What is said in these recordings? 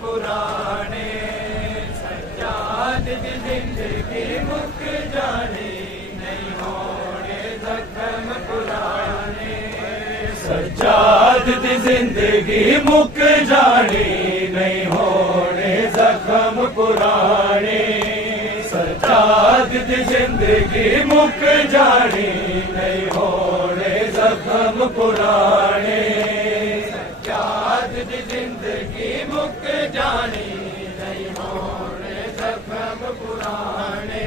पुराने सज्जाद दी जिंदगी मुक जानी नहीं होने जख्म पुराने सज्जाद दी जिंदगी मुक जानी नहीं होने जख्म पुराने सज्जाद दी जिंदगी मुक जानी नहीं होने जख्म पुराने सज्जाद दी जिंदगी मुक जानी नहीं होने जख्म पुराने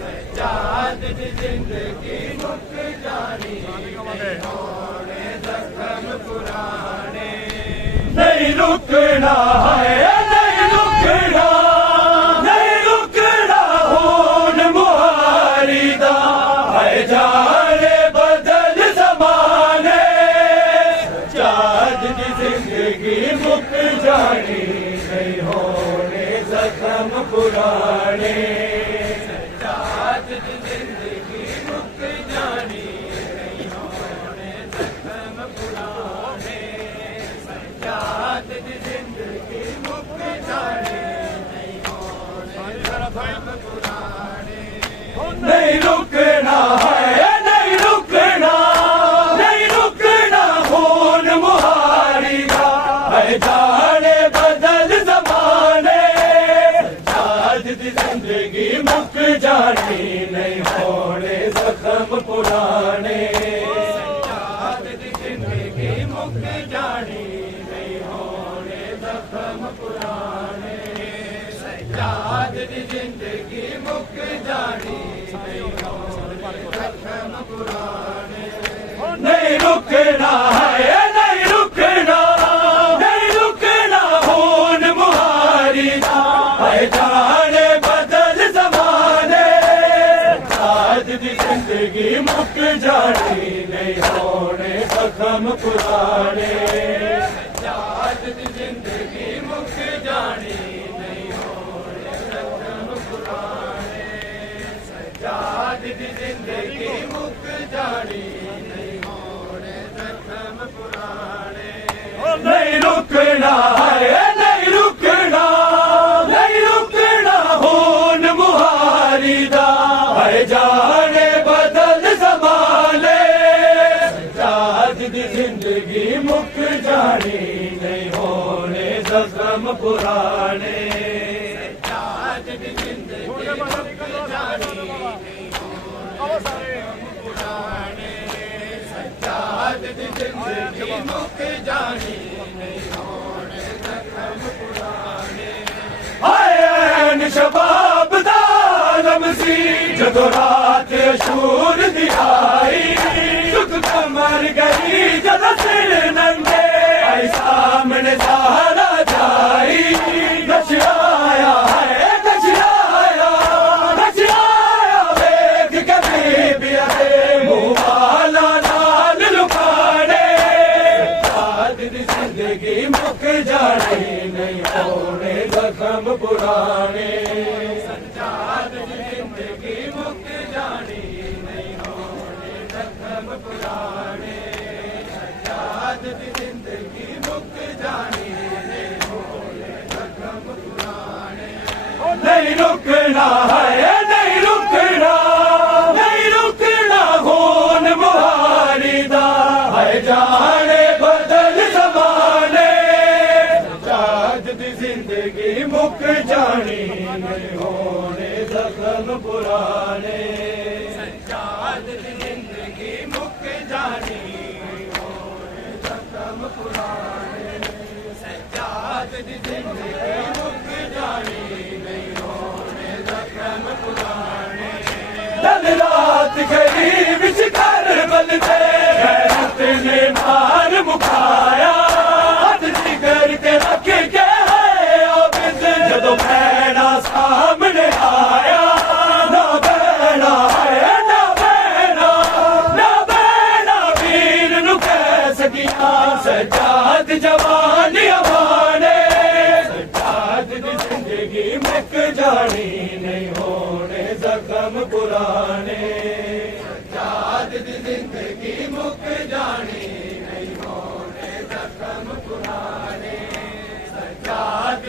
सज्जाद दी जिंदगी मुक जानी नहीं होने जख्म पुराने नहीं रुकना है नहीं रुकना नहीं रुकना खून मुहारी दा है जाने बदल ज़माने सज्जाद दी जिंदगी मुक जानी नहीं होने जख्म पुराने सज्जाद दी जिंदगी मुक जानी नहीं होने जख्म पुराने सज्जाद दी जिंदगी मुक जानी नहीं होने जख्म पुराने नहीं रुकना है नहीं रुकना नहीं रुकना खून मुहारी दा है जाने बदल ज़माने सज्जाद दी जिंदगी मुक जानी नहीं होने जख्म पुराने सज्जाद दी जिंदगी मुक जानी नहीं होने जख्म पुराने सज्जाद दी जिंदगी मुक जानी नहीं होने जख्म पुराने नहीं रुकना है नहीं रुकना नहीं रुकना खून मुहारी दा है जाने बदल ज़माने सज्जाद दी जिंदगी मुक जानी नहीं होने जख्म पुराने सज्जाद दी जिंदगी मुक जानी नहीं होने जख्म पुराने सज्जाद दी जिंदगी मुक जानी नहीं होने जख्म पुराने नहीं रुकना है नहीं रुकना नहीं रुकना खून मुहारी दा है जाने बदल ज़माने सज्जाद दी जिंदगी मुक जानी नहीं होने जख्म पुराने सज्जाद दी जिंदगी मुक जानी नहीं होने जख्म पुराने सज्जाद दी जिंदगी मुक जानी नहीं होने जख्म पुराने आए शबाब दा लमसी जदों रात अशूर दी आई झुक कमर गई जदों सिर नंगे आई सामने सहारा जाई गछराया है गछराया गछराया वेख के बीबी दे मुँह वाला नाल लुकाने सज्जाद दी जिंदगी मुक जानी नहीं होने जख्म पुराने सज्जाद दी जिंदगी मुक जानी नहीं होने जख्म पुराने सज्जाद दी जिंदगी मुक जानी नहीं होने जख्म पुराने नहीं रुकना है नहीं रुकना नहीं रुकना खून मुहारी दा है जाने बदल ज़माने सज्जाद दी जिंदगी मुक जानी नहीं होने जख्म पुराने सज्जाद दी जिंदगी मुक जानी नहीं होने जख्म पुराने सज्जाद दी जिंदगी मुक जानी नहीं होने जख्म पुराने दिन रात गई विच करबल ते गैरत ने मार मुकाया हथ जिगर ते रख के है आबिद जदों भैणा सामने आया ना भैणा है ना भैणा ना भैणा वीर नू कह सकिया सज्जाद जवान अवाने सज्जाद दी जिंदगी मुक जानी नहीं होने जख्म पुराने सज्जाद दी जिंदगी मुक जानी नहीं होने जख्म पुराने सज्जाद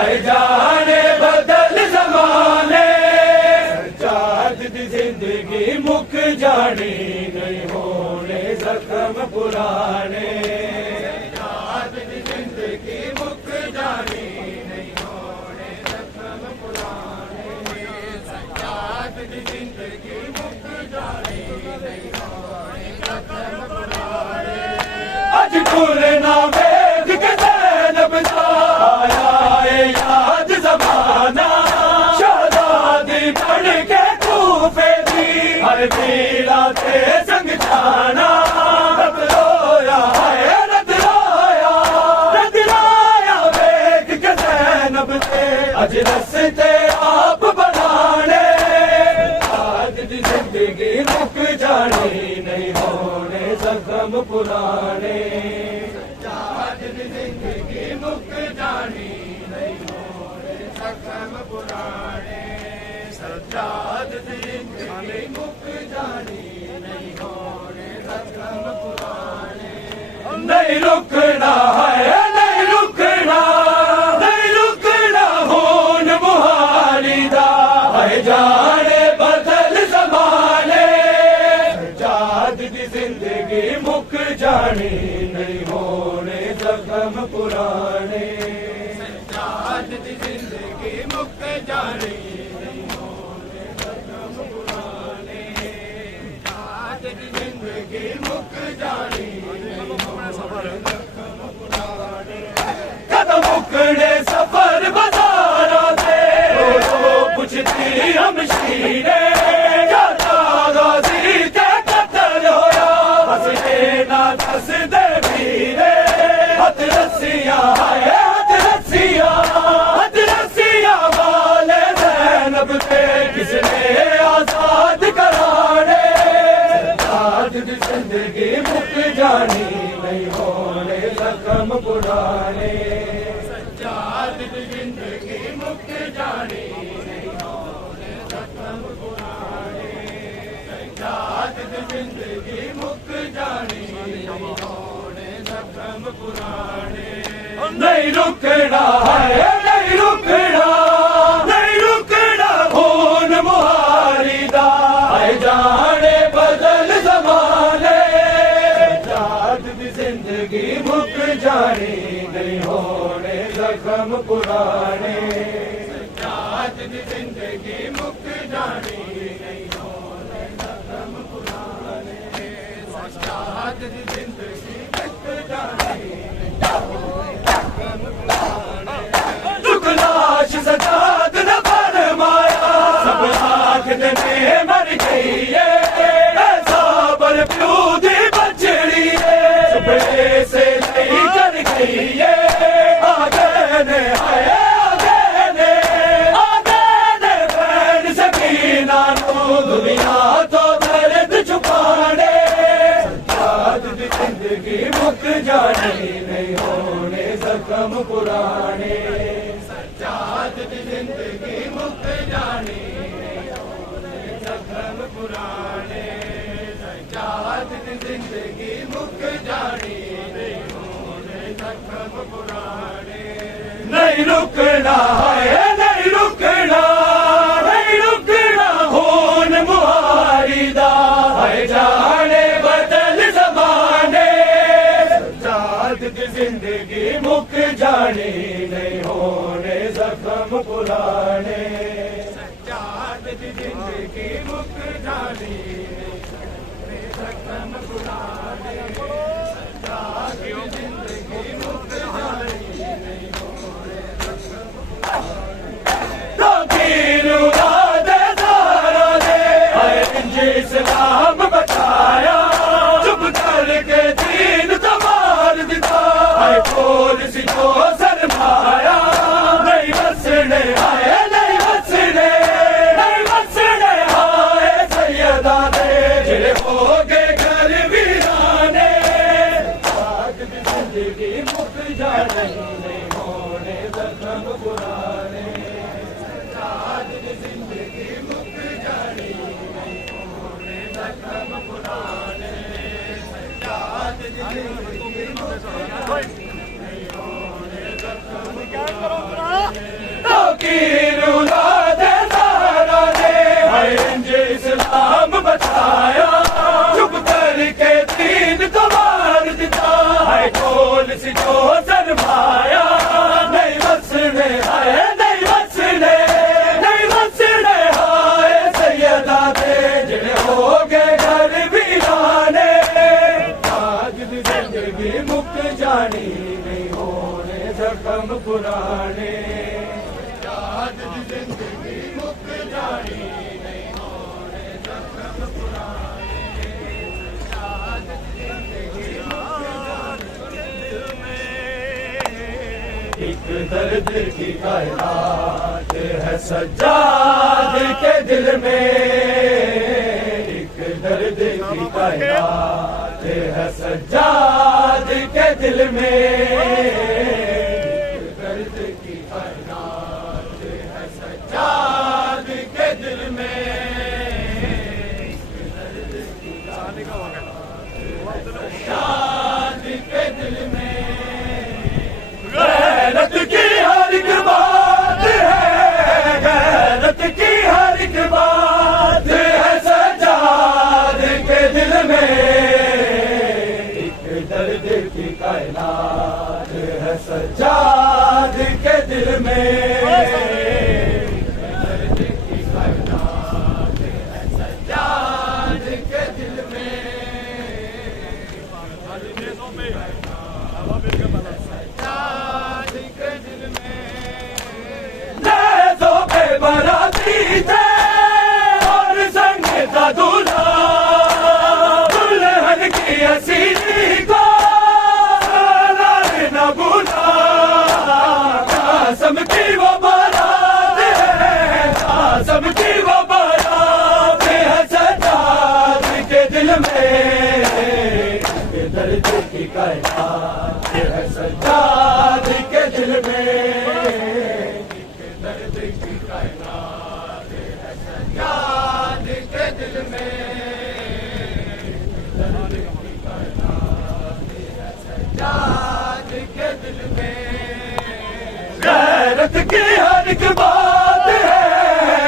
आए जाने बदल जमाने सज्जाद दी जिंदगी मुक जानी नहीं होने जख्म पुराने सज्जाद दी जिंदगी मुक जानी नहीं होने जख्म पुराने सज्जाद दी जिंदगी मुक जानी नहीं होने जख्म पुराने अज भूलना वेद के ज़ैनब दा आया है याद ज़माना शहज़ादी बन के कूफे दी हर पीड़ा ते संग जाना रब रोया है रब रोया वेद के ज़ैनब ते अज रस्ते आप बनाने आज दी जिंदगी मुक जानी नहीं होने जख्म पुराने आज दी जिंदगी मुक जानी नहीं होने जख्म पुराने सज्जाद दी जिंदगी मुक जानी नहीं होने जख्म पुराने नहीं रुकना है नहीं रुकना नहीं रुकना होन मुहारी दा है जाने बदल जमाने सज्जाद दी जिंदगी मुक जानी नहीं होने जख्म पुराने सज्जाद दी जिंदगी मुक जानी नहीं होने जख्म पुराने सज्जाद दी जिंदगी मुक जानी नहीं होने जख्म पुराने कदम मुकने सफर बाजारों से पुछती हम शीरे जाता गाजी के कत्ल होया हंसने ना दस दे वीरे हथ रस्सियां है हथ रस्सियां वाले ज़ैनब पे किसने आजाद कराने सज्जाद दी जिंदगी मुक जानी नहीं होने जख्म पुराने सज्जाद दी जिंदगी मुक जानी नहीं होने जख्म पुराने सज्जाद दी जिंदगी मुक जानी नहीं होने जख्म पुराने नहीं रुकना है नहीं रुकना नहीं रुकना खून मुहारी दा आए जाने बदल जमाने सज्जाद दी जिंदगी मुक जानी नहीं होने जख्म पुराने सज्जाद दी जिंदगी मुक जानी नहीं होने जख्म पुराने सज्जाद दी जिंदगी मुक जानी लाश सजाद न फरमाया सब आँख ने मर गई ऐसा बर प्यूदी बचड़ी सुबह से नहीं कर गई आगे ने बहन सकीना नो दुनिया तो दर्द छुपाने सज्जाद दी जिंदगी मुक जानी नहीं होने जख्म पुराने सज्जाद दी जिंदगी मुक जानी नहीं होने जख्म पुराने सज्जाद दी जिंदगी मुक जानी नहीं होने जख्म पुराने नहीं रुकना है नहीं रुकना नहीं रुकना खून मुहारी दा है जाने बदल जमाने सज्जाद दी जिंदगी मुक जानी नहीं होने जख्म पुराने सज्जाद दी जिंदगी मुक जानी नहीं होने जख्म पुराने सज्जाद दी जिंदगी मुक जानी नहीं होने जख्म पुराने इस्लाम बताया चुप करके दीन तमार दिता है पुलिस को शर्माया नहीं बसने आए नहीं बसने आए सैयदा ने जिले हो गए घर वीराने आज भी जिंदगी मुक जाने नहीं होने जख्म पुराने आज भी जिंदगी मुक जाने नहीं होने जख्म पुराने आज भी जिंदगी मुक जाने नहीं होने जख्म पुराने दर्द की कायनात है सज्जाद के दिल में, एक दर्द की कायनात है सज्जाद के दिल में, एक दर्द की कायनात है सज्जाद के दिल में, सज्जाद के दिल में। गैरत की हर एक बात है, गैरत की हर एक बात है सज्जाद के दिल में, एक दर्द की कायनात है सज्जाद के दिल में, एक दर्द की कायनात है सज्जाद के दिल में, सज्जाद के दिल में। लहज़ों पे बराती थे और संग था दूल्हा, दुल्हन की हसीनी को लाल न भूला, कासम की वो बारात है, कासम की वो बारात है सज्जाद के दिल में, ये दर्द की कायनात है सज्जाद के दिल में, दर्द की कायनात है सज्जाद के दिल में, दर्द की कायनात है सज्जाद के दिल में। गैरत की हर एक बात है,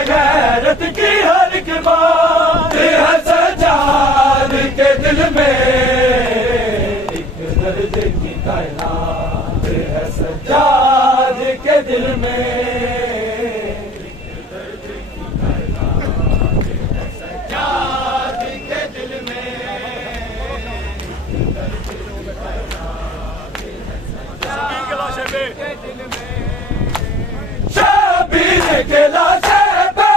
गैरत की हर एक बात है सज्जाद के दिल में, एक दर्द की कायनात है सज्जाद के दिल में, दर्द की कायनात है सज्जाद के दिल में, दर्द की कायनात है सज्जाद के दिल में। शबीर के लाशे पे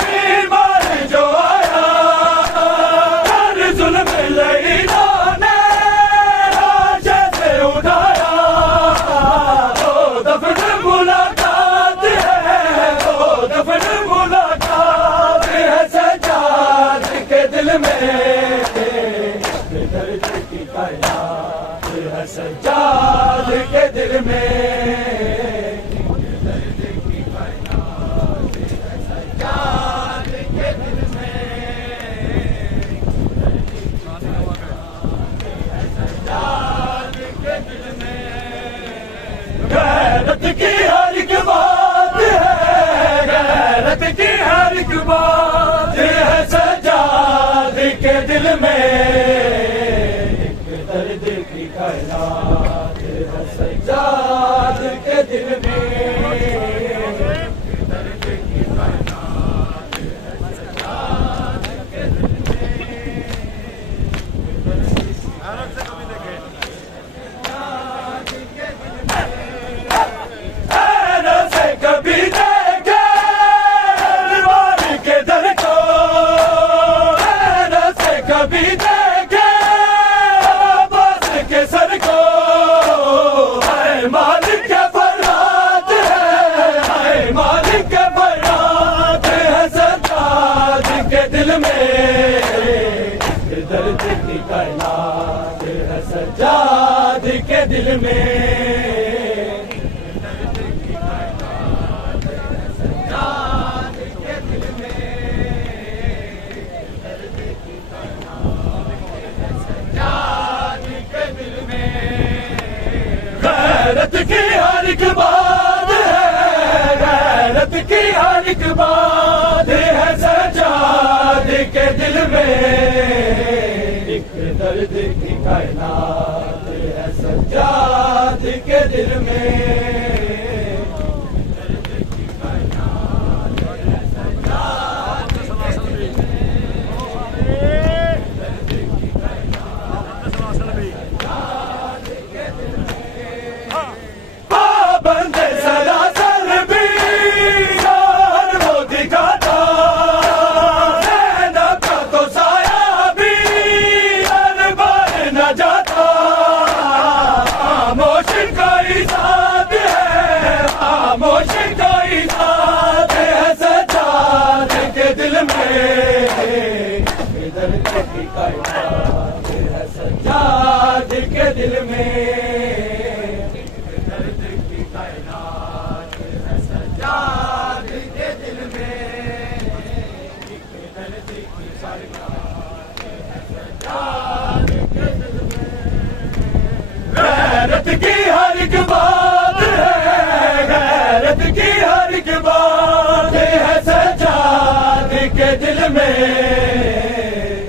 बीमार जो आया, हर जुल्म लईलों ने लाशे से उठाया, दो दफन मुलाकात है, दो दफन मुलाकात है सज्जाद के दिल में, दर्द की कायनात है सज्जाद के दिल में, दर्द की कायनात है सज्जाद के दिल में, सज्जाद के दिल में। गैरत की हर एक बात है, गैरत की हर एक बात है सज्जाद के दिल में, एक दर्द की कायनात है सज्जाद के दिल में, दर्द की कायनात है सज्जाद के दिल में, ऐनों से कभी देखे दरबार के दर को, ऐनों से कभी देखे अब्बास के सर को, हाय मालिक के फरमात है, हाय मालिक के फरमात है सज्जाद के दिल में, दर्द की कायनात है सज्जाद के दिल में, दर्द की कायनात है सज्जाद के दिल में, दर्द की कायनात है सज्जाद के दिल में। गैरत की हर एक बात है, गैरत की हर एक बात है सज्जाद के दिल में, एक दर्द की कायनात है सज्जाद के दिल में, दर्द की कायनात है सज्जाद के दिल में, दर्द की कायनात है सज्जाद के दिल में। पाबंद सलासल भी और वो दिखाता, नैना का तो साया भी अनबार न जाता, खामोश का ही साथ की हर एक बात है, गैरत की हर एक बात है सज्जाद के दिल में,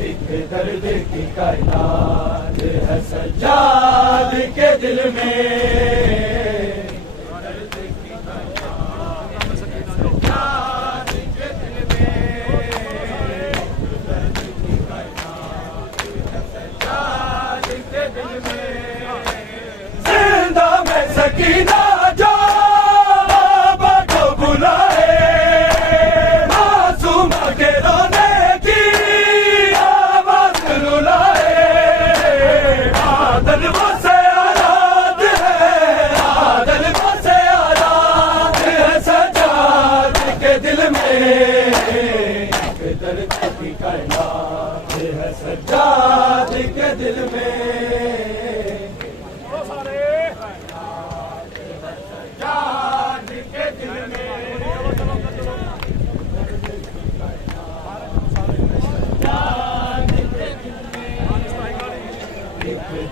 एक दर्द की कायनात है सज्जाद के दिल में। सकीना जो बाबा को बुलाए, मासूम के रोने की आवाज रुलाए, आदल वो से आजाद है, आदल वो से आजाद है सज्जाद के दिल में, दर्द की कायनात है सज्जाद के दिल में।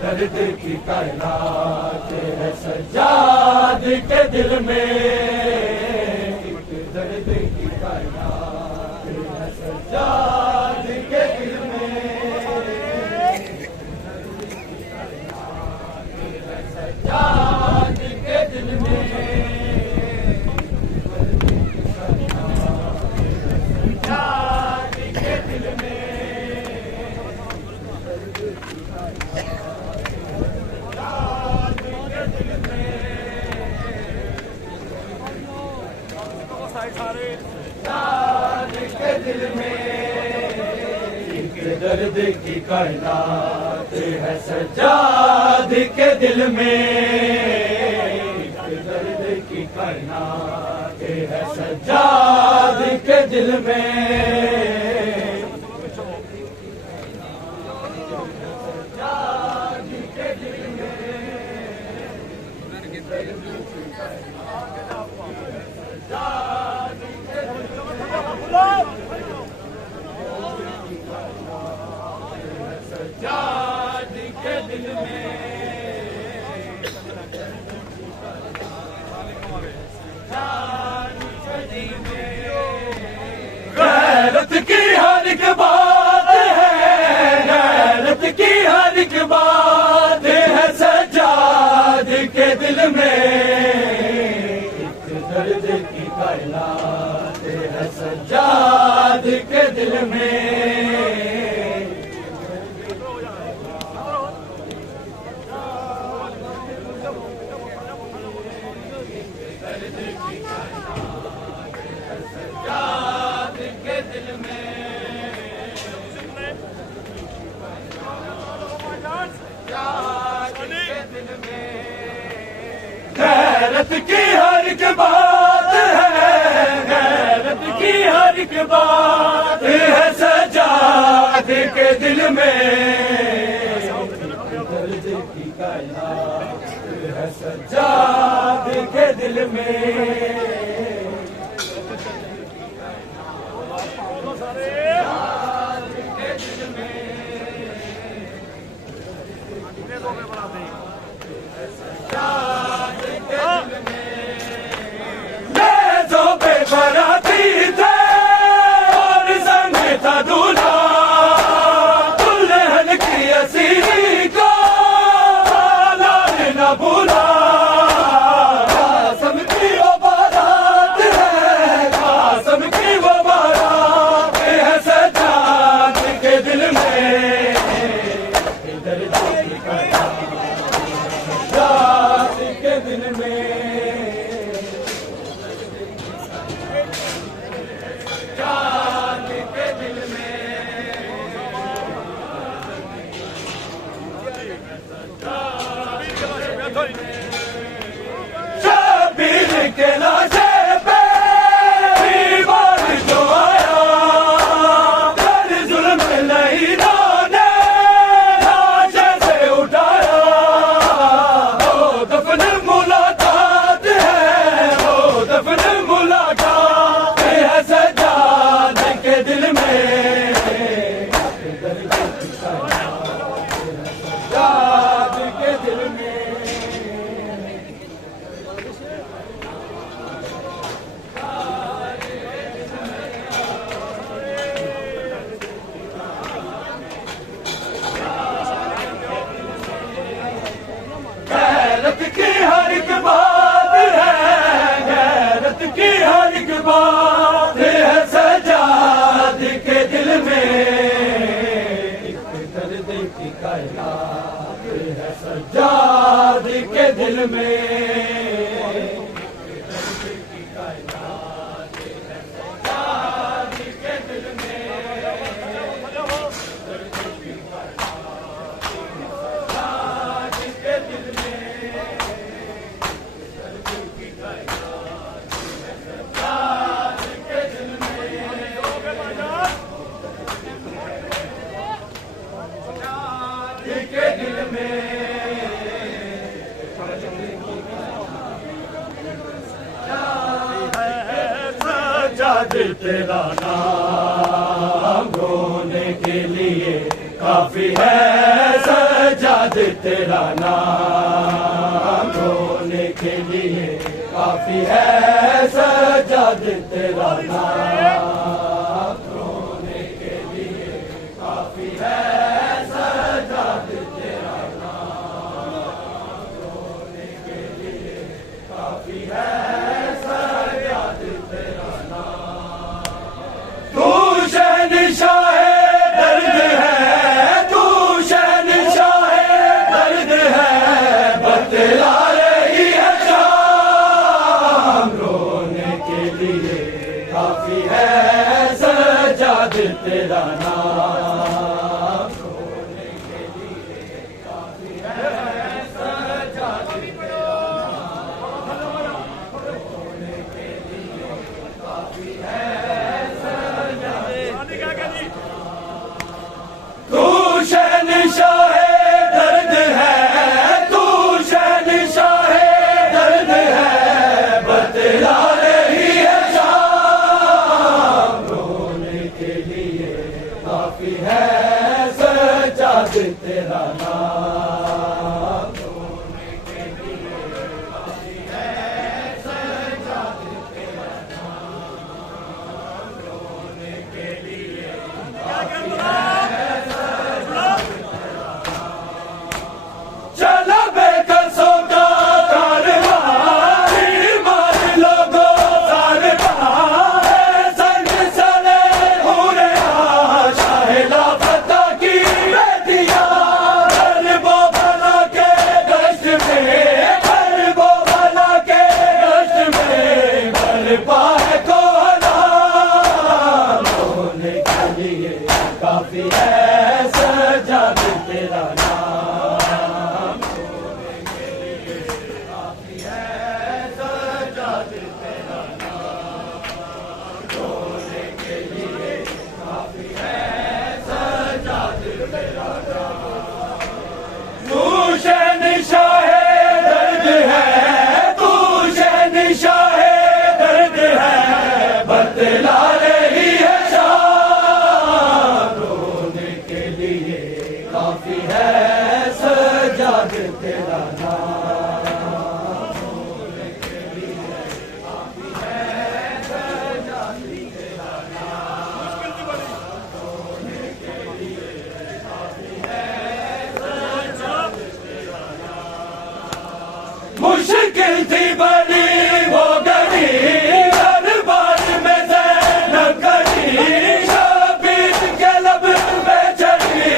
दर्द की कायनात है सज्जाद के दिल में, दर्द की कायनात है सज्जाद के दिल में, सज्जाद के दिल में, सज्जाद के दिल में। दिल में एक दर्द की कायनात है सज्जाद के दिल में, एक दर्द की कायनात है सज्जाद के दिल में। गैरत की हर एक बात है, गैरत की हर एक बात है सज्जाद के दिल में, एक दर्द की कायनात है सज्जाद के दिल में। गैरत की हर एक बात है, गैरत की हर एक बात है सज्जाद के दिल में, दर्द की कायनात है सज्जाद के दिल में। बराती थे और संग था दूल्हा, दुल्हन में तेरा नाम रोने के लिए काफी है सजाद तेरा नाम रोने के लिए काफी है सजाद तेरा नाम रोने के लिए काफी है सजाद तेरा नाम रोने के लिए काफी है सजाद तेरा शहनशाह दर्द है तू शहनशाह दर्द है बतला रही है शाम रोने के लिए काफी है सजाद तेरा नाम रोने के लिए काफी है सजाद तेरा नाम रोने के लिए काफी है तू शहनशाह दर्द है तू शहनशाह दर्द है बतला रही है शाम रोने के लिए काफी है सजाद तेरा नाम रोने के लिए काफी है सजाद तेरा नाम रोने के लिए काफी है चला बेकसों का कारवां मार लोगो कारवां संग चले पूरे शाहिला फता की बेटियां गरीबो भला के गश्त में गरीबो भला के गश्त में गरबा है कोला रोने के लिए काफी है सजाद तेरा नाम रोने के लिए काफी है सजाद तेरा नाम रोने के लिए काफी है सजाद तेरा नाम तू शहनशाह दर्द है तू शहनशाह दर्द है बतला रही है शाम रोने के लिए काफी है सजाद तेरा नाम रोने के लिए काफी है सजाद तेरा नाम रोने के लिए काफी है सजाद तेरा नाम मुश्किल थी बड़ी वो घड़ी दरबार में ज़ैनब खड़ी शबीर के लब में चढ़ी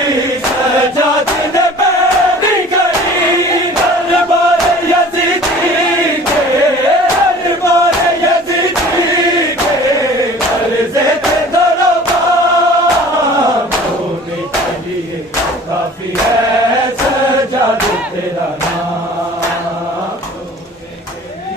सजाद ने पैरी करी दरबार यज़ीदी के दरबार यज़ीदी के कर्ज़े थे दरबार रोने के लिए काफी है सजाद तेरा नाम रोने के लिए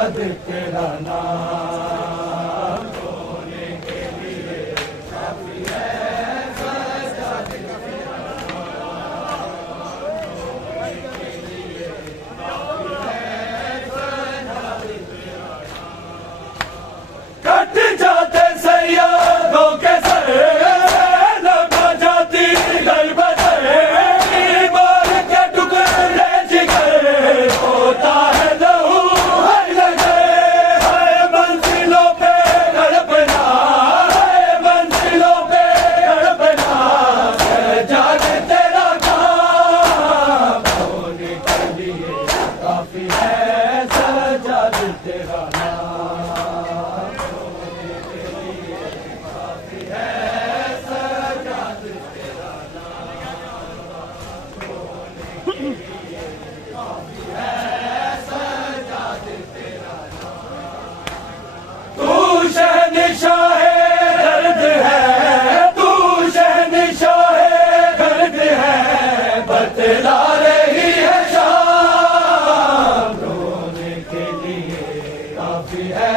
सजाद तेरा नाम होने के लिए काफी है सजाद तेरा नाम होने के लिए काफी है सजाद तेरा नाम। कट जाते सैयदों के सर लगा जाती दर बदर ईमान के टुकड़े जिगर होता है लहू हर जगह है मंजिलों पे तड़पना है मंजिलों पे तड़पना सजाद तेरा काम होने के लिए काफी है सजाद तेरा नाम होने के लिए काफी है सजाद तेरा नाम होने के लिए काफी है सजाद तेरा नाम। तू शहंशाह दर्द है तू शहंशाह दर्द है बतला रही है शाम रोने के लिए काफी है